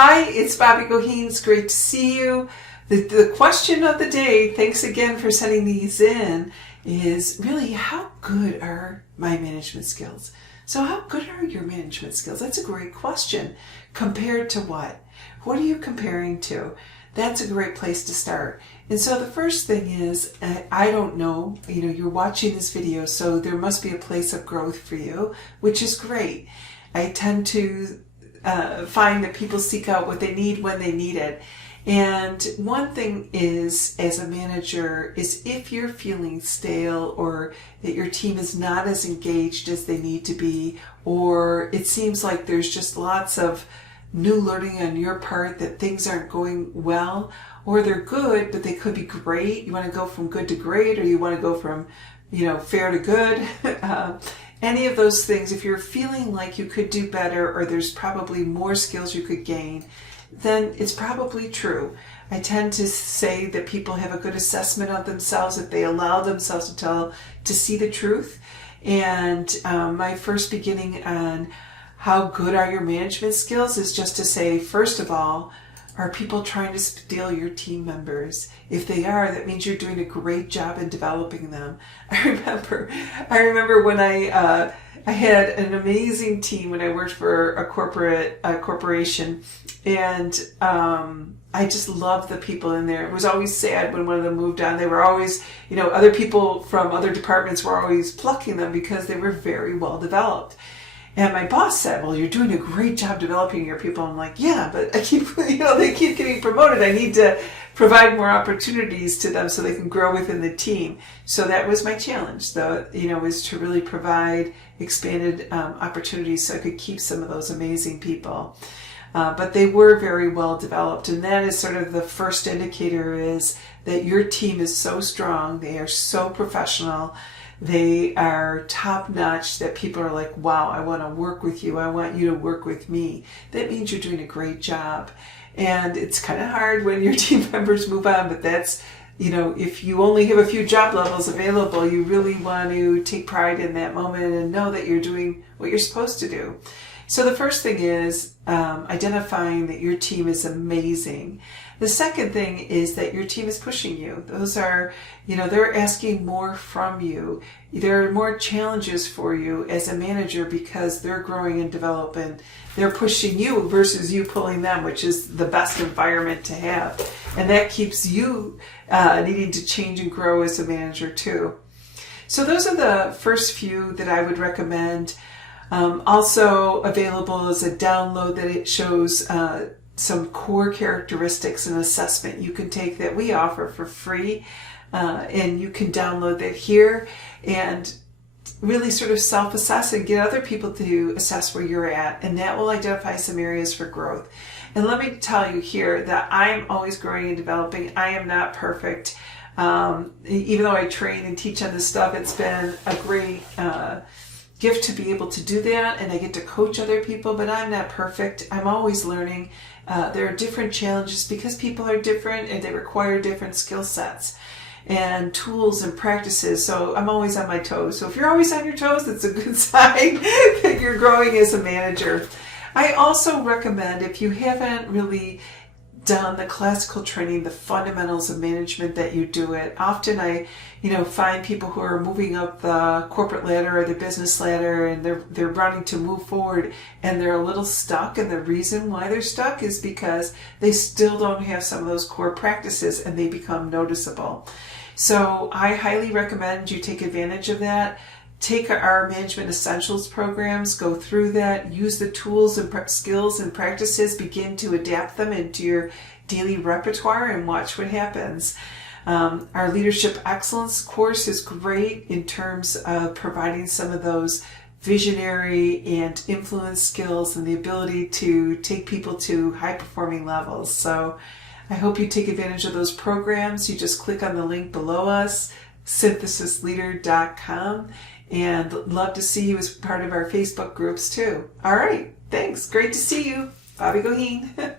Hi, it's Bobbie Goheen. It's great to see you. The question of the day, thanks again for sending these in, is really how good are my management skills? So how good are your management skills? That's a great question. Compared to what? What are you comparing to? That's a great place to start. And so the first thing is, I don't know, you're watching this video, so there must be a place of growth for you, which is great. I tend to find that people seek out what they need when they need it. And one thing is, as a manager, is if you're feeling stale or that your team is not as engaged as they need to be, or it seems like there's just lots of new learning on your part, that things aren't going well, or they're good, but they could be great. You want to go from good to great, or you want to go from, fair to good. Any of those things, if you're feeling like you could do better, or there's probably more skills you could gain, then it's probably true. I tend to say that people have a good assessment of themselves if they allow themselves to see the truth. And my first beginning on how good are your management skills is just to say, first of all, are people trying to steal your team members? If they are, that means you're doing a great job in developing them. I remember when I had an amazing team when I worked for a corporation, and I just loved the people in there. It was always sad when one of them moved on. They were always, other people from other departments were always plucking them because they were very well developed. And my boss said, well, you're doing a great job developing your people. I'm like, yeah, but they keep getting promoted. I need to provide more opportunities to them so they can grow within the team. So that was my challenge, though, was to really provide expanded opportunities so I could keep some of those amazing people. But they were very well developed. And that is sort of the first indicator, is that your team is so strong. They are so professional. They are top-notch, that people are like, wow, I want to work with you. I want you to work with me. That means you're doing a great job. And it's kind of hard when your team members move on, but that's, if you only have a few job levels available, you really want to take pride in that moment and know that you're doing what you're supposed to do. So the first thing is identifying that your team is amazing. The second thing is that your team is pushing you. Those are, they're asking more from you. There are more challenges for you as a manager because they're growing and developing. They're pushing you versus you pulling them, which is the best environment to have. And that keeps you needing to change and grow as a manager too. So those are the first few that I would recommend. Also available is a download that it shows some core characteristics and assessment you can take that we offer for free. And you can download that here and really sort of self-assess and get other people to assess where you're at. And that will identify some areas for growth. And let me tell you here that I am always growing and developing. I am not perfect. Even though I train and teach on this stuff, it's been a great gift to be able to do that, and I get to coach other people, but I'm not perfect. I'm always learning. There are different challenges because people are different and they require different skill sets and tools and practices. So I'm always on my toes. So if you're always on your toes, that's a good sign that you're growing as a manager. I also recommend, if you haven't really done the classical training, the fundamentals of management, that you do it. Often I, find people who are moving up the corporate ladder or the business ladder, and they're running to move forward, and they're a little stuck. And the reason why they're stuck is because they still don't have some of those core practices, and they become noticeable. So I highly recommend you take advantage of that. Take our Management Essentials programs, go through that, use the tools and skills and practices, begin to adapt them into your daily repertoire, and watch what happens. Our Leadership Excellence course is great in terms of providing some of those visionary and influence skills and the ability to take people to high-performing levels. So I hope you take advantage of those programs. You just click on the link below us, synthesisleader.com. And love to see you as part of our Facebook groups too. All right, thanks. Great to see you. Bobbie Goheen.